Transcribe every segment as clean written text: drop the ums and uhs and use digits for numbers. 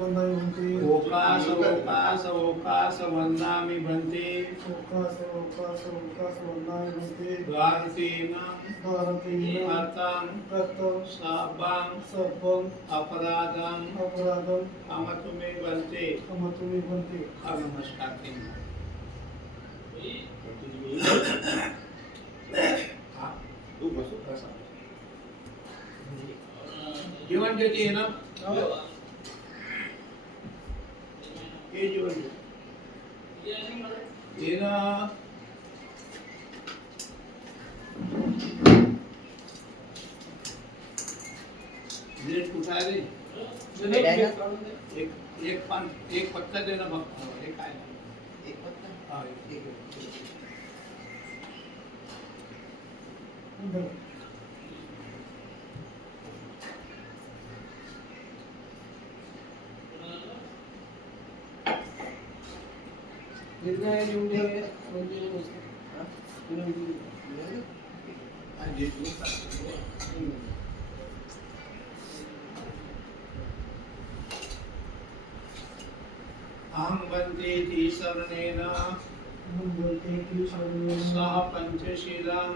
वंदामि भन्ते ओकास ओकास ओकास वंदामि भन्ते ओकास ओकास ओकास वंदामि भन्ते भारतेन भारतेन हतं हतं सर्वं अपराधं अपराधं क्षमतु मे भन्ते। क्षमतु मे भन्ते। अब नमस्कार केला। तू बसू कसा जीवन ज्योती है ना ये जीवन ये ना ब्लेड कुठं आहे रे एक पत्ता दे ना बघ हे काय एक पत्ता हा एक निर्णय निवडे अहं वन्दे ति शरणेन सह पंचशीलं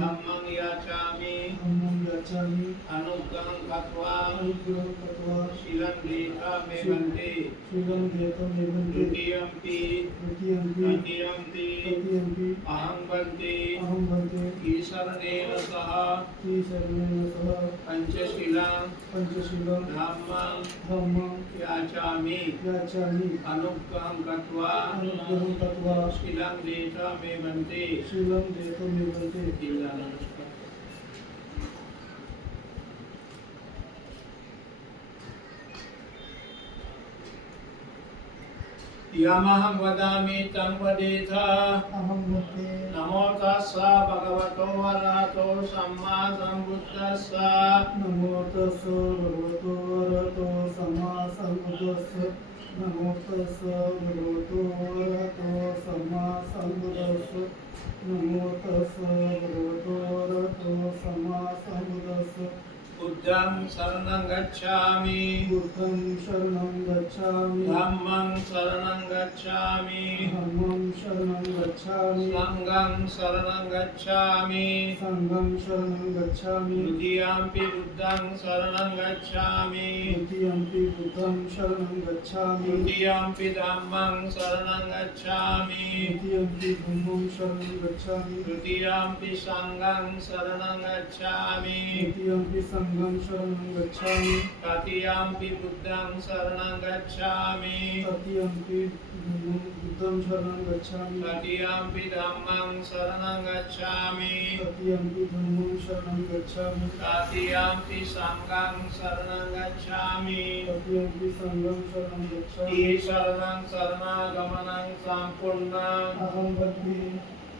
धम्मं याचामि अनुग्रहं कृत्वा शीलं देता मे भन्ते द्वितीयंपि तृतीयंपि अहं वन्दे ईशरणेन सह पंचशीलं धम्मं याचामि अनुग्रहं कृत्वा शीलं देता मे भन्ते। यमहं वदामि तं वदेथ। नमो तस्स भगवतो अरहतो सम्मा सम्बुद्धस्स। नमो तस्स भगवतो अरहतो सम्मा सम्बुद्धस्स। नमो तस्स भगवतो अरहतो सम्मा सम्बुद्धस्स। नमो तस्स भगवतो अरहतो सम्मा सम्बुद्धस्स। बुद्धं शरणं गच्छामि बुद्धं शरणं गच्छामि धम्मं शरणं गच्छामि धम्मं शरणं गच्छामि संघं शरणं गच्छामि संघं शरणं गच्छामि द्वितीयंपि बुद्धं शरणं गच्छामि द्वितीयंपि बुद्धं शरणं गच्छामि तृतीयंपि धम्मं शरणं गच्छामि द्वितीयंपि धम्मं शरणं गच्छामि तृतीयंपि संघं शरणं गच्छामि तृतीयंपि संघं शरणं गच्छामि तृतीयंपि बुद्धं शरणं गच्छामि तृतीयंपि बुद्धं शरणं गच्छामि तृतीयंपि धम्मं शरणं गच्छामि तृतीयंपि धम्मं शरणं गच्छामि तृतीयंपि संघं शरणं गच्छामि तृतीयंपि संघं शरणं गच्छामि ईश्वरं शरणागमनं सम्पूर्णम् अहं वन्दे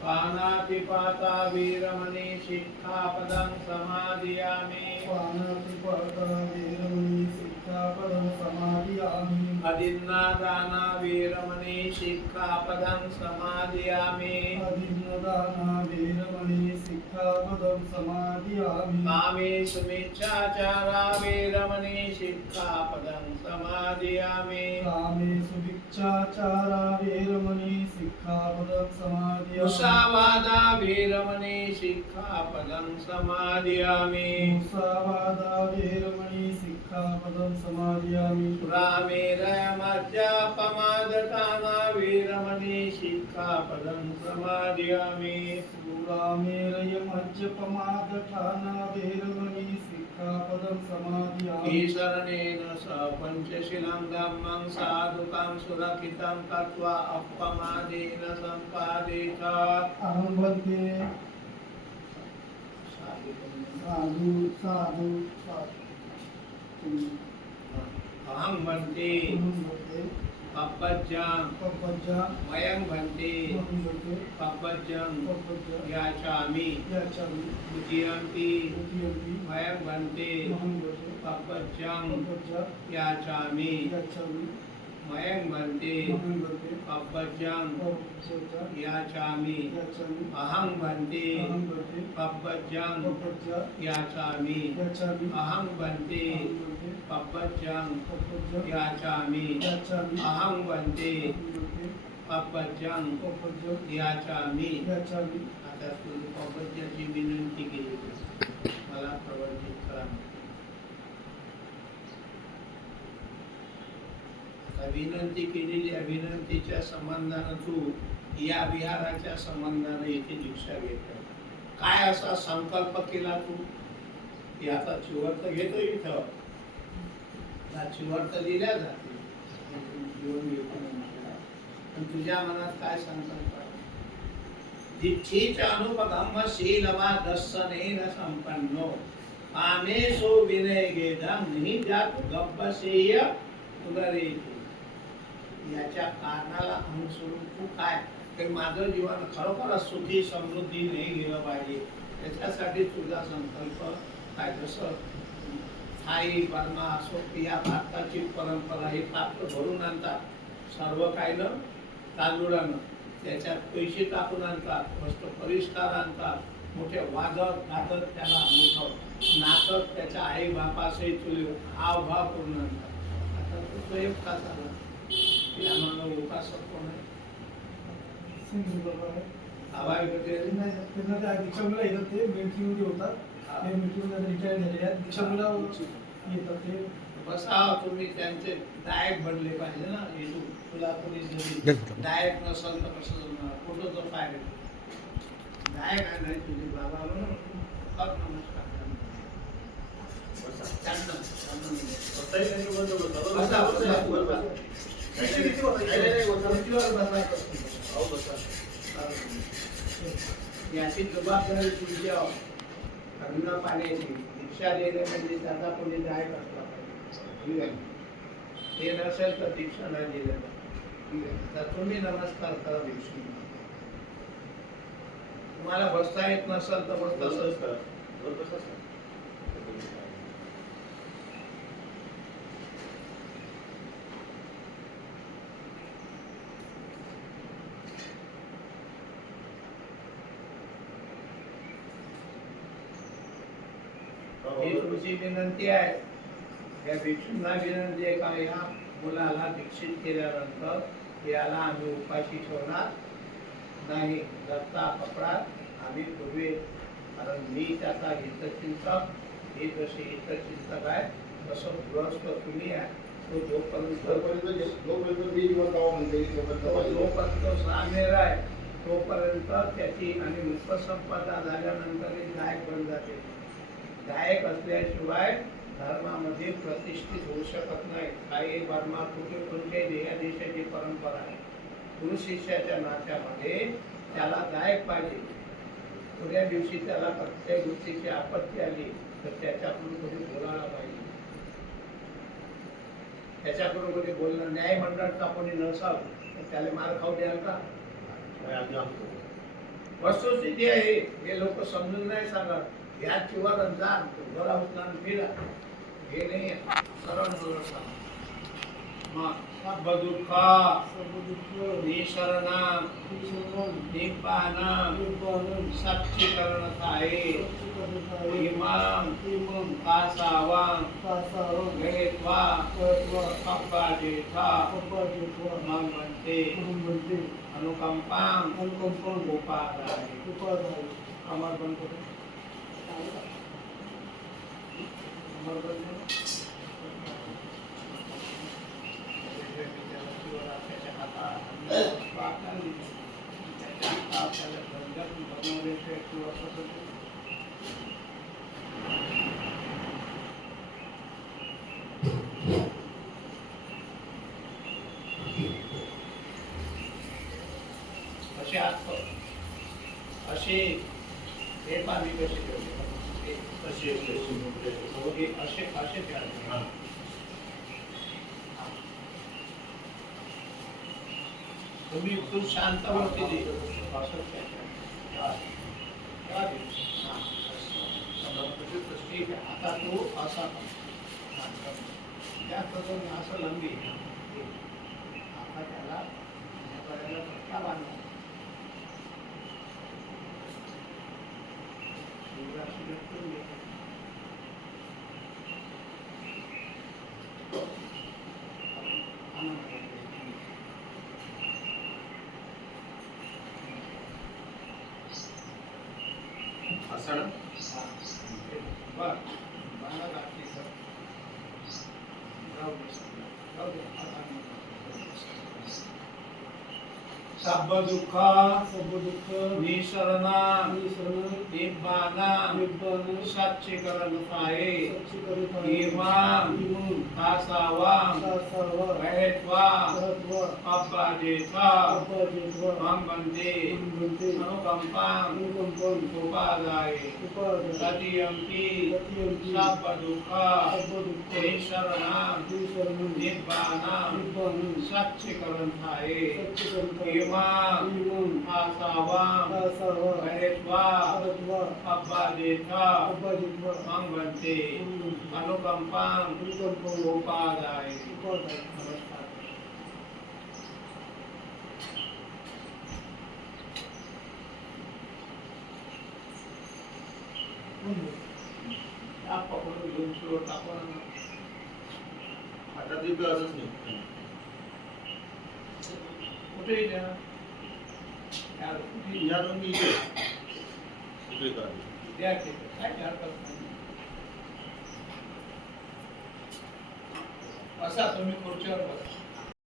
पानातिपाता वीरमणि शिक्षापदं समादयामि पानातिपाता वीरमणि शिक्षापदं समादयामि अदिन्नादाना वीरमणि शिक्षापदं समादयामि अदिन्नदाना वीरमणि शिक्षापदं समादयामि कामेषु मिच्छाचारा वीरमणि शिक्षापदं समादयामि कामेषु मिच्छाचारा वीरमणि शिक्षापदं समादयामि मुसावादा वीरमणि शिक्षापदं समादयामि मुसावादा वीरमणि शिक्षापदं समादयामि सुरामेरयमद्यपमादटाना वीरमणि शिक्षापदं समादयामि सुरामेरयमद्यपमादटाना वीरमणि शिक्षापदं समादयामि ईशरणेन स पंचशीलं धम्मं साधुकं सुरक्षितं कृत्वा अपमादेन सम्पादित। अहं वन्दे साधु साधु अहं वन्दे पप्पज्जं वयं वन्दे पप्पज्जं याचामि द्वितीयंपि वयं वन्दे पप्पज्जं याचामि मयंग भन्ते महं भन्ते पब्बज्जं पब्बज्जं याचामि याचामि अहं भन्ते अहं भन्ते पब्बज्जं पब्बज्जं याचामि याचामि अहं भन्ते अहं भन्ते पब्बज्जं पब्बज्जं याचामि याचामि अहं भन्ते अहं भन्ते पब्बज्जं पब्बज्जं याचामि. याचामि. आता तुम्ही पब्बज्जाची विनंती केली मला प्रवर्तित करा. विनंती केलेली विनंतीच्या संबंधानं तू या विहाराच्या संबंधाने इथे दीक्षा घेतो. काय असा संकल्प केला तू की आता चिवर्त घेतो इथं चिवर्त दिल्या जाते जीवन घेतो पण तुझ्या मनात काय संकल्प आहे? दीक्षेच अनुपगम शीलवा दर्शनेन संपन्नो आमेशो विनय गेदम नहीं जात गब्बसेय पुनरेति. याच्या कारणाला अनुसरून तू काय तर माझं जीवन खरोखर सुखी समृद्धी नाही गेलं पाहिजे त्याच्यासाठी तुझा संकल्प काय. जसं थाई बर्मा असो या भारताची परंपरा ही पात्र भरून आणतात सर्व काय न तांदूळानं त्याच्यात पैसे टाकून आणतात वस्तू परिष्कार आणतात मोठे वाजत गाजत त्याला मोठं नाचत त्याच्या आई बापासही तुले हाव भाव करून आणतात. आता तो स्वयं का झाला यामागं उपासक कोण आहे? आवाज त्यांना त्या दीक्षाभूमीला येतात ते मीटिंगमध्ये होतात ते मीटिंगमध्ये रिटायर झालेले आहेत दीक्षाभूमीला येतात ते. बसा तुम्ही त्यांचे डायट बनले पाहिजे ना. हे तुला कोणी डायट नसेल तर कसं जमणार? कुठं तो काय डायट आहे नाही तुझी बाबा नमस्कार याची जबाबदारी तुमच्या अन्न पाण्याची दीक्षा देणे म्हणजे त्याचा कोणी डायट असला पाहिजे. ते नसेल तर दीक्षा नाही दिलं तर तुम्ही नमस्कार करा. दीक्षा तुम्हाला बसता येत नसेल तर बस तसंच करा. ही तुमची विनंती आहे. या भिक्षूंना विनंती आहे का या मुलाला दीक्षित केल्यानंतर याला आम्ही उपाशी ठेवणार नाही. दत्ता कपडा आम्ही पूर्वी कारण मी त्याचा हितचिंतक हे जसे हितचिंतक आहे तसं गृहस्थ तुम्ही आहे. तो जोपर्यंत सामेर आहे तोपर्यंत त्याची आणि उपसंपदा झाल्यानंतर गायक बन जाते. गायक असल्याशिवाय धर्मामध्ये प्रतिष्ठित होऊ शकत नाही. काही बर्मा कुठे कोणत्याही देया देशाची परंपरा आहे. गुरु शिष्याच्या नात्यामध्ये त्याला गायक पाहिजे. पुढल्या दिवशी त्याला प्रत्येक गोष्टीची आपत्ती आली तर त्याच्याकडून कोणी बोलायला पाहिजे. त्याच्याकडून कोणी बोलणं न्याय मंडळाचा कोणी नसाल तर त्याला मार खाऊ द्याल का? वस्तुस्थिती आहे हे लोक समजून नाही सांगत. ह्या चिवर जा गोरा उचला फिरा हे नाही सरळ सरळ सांग. सब दुःख निशरणम निपानम सच्चीकरण थाये इमं कासावां गहेत्वा पप्पा जेठा मंगवन्ते अनुकंपां उपादाय. अमर बन को अमर बन असे हे पाणी कसे ठेवले असे असे तुम्ही खूप शांत होते ठीक आहे. आता तो असा त्या असं लंबी आता त्याला गळ्याला पट्टा बांधा. शिवरात्री लटकून घे. असं ना? बर बाळा घातली सर. जाऊ दे सगळं. जाऊ दे. आता सब दुःख सर्व दुःख निसरणा निसरण निब्बाना निब्बाण सच्चीकरण पाये सच्चीकरण इमाम इमाम तासावाम तासावा वहेत्वा सहत्वा अब्बाजेत्वा अपाजेत्वा मंगंते मंगंते अनुकंपाम अनुकंपम उपादाय उपादाय सतियंपि सतियंपि सब दुःख सर्व दुःख निसरणा निसरण निब्बाना निब्बाण सच्चीकरण पाये सच्चीकरण इमाम इमाम तासावाम तासावा वहेत्वा सहत्वा अब्बाजेत्वा अपाजेत्वा मंगंते मंगंते अनुकंपाम अनुकंपम उपादाय. उपादाय. नमस्कार. या पकडून घेऊन सुरू टाकून आता ते असंच नाही. कुठे द्या यार कुठे या दोन मी इथे इकडे करा. द्या की काय हरकत नाही. असा तुम्ही खुर्चीवर बघा.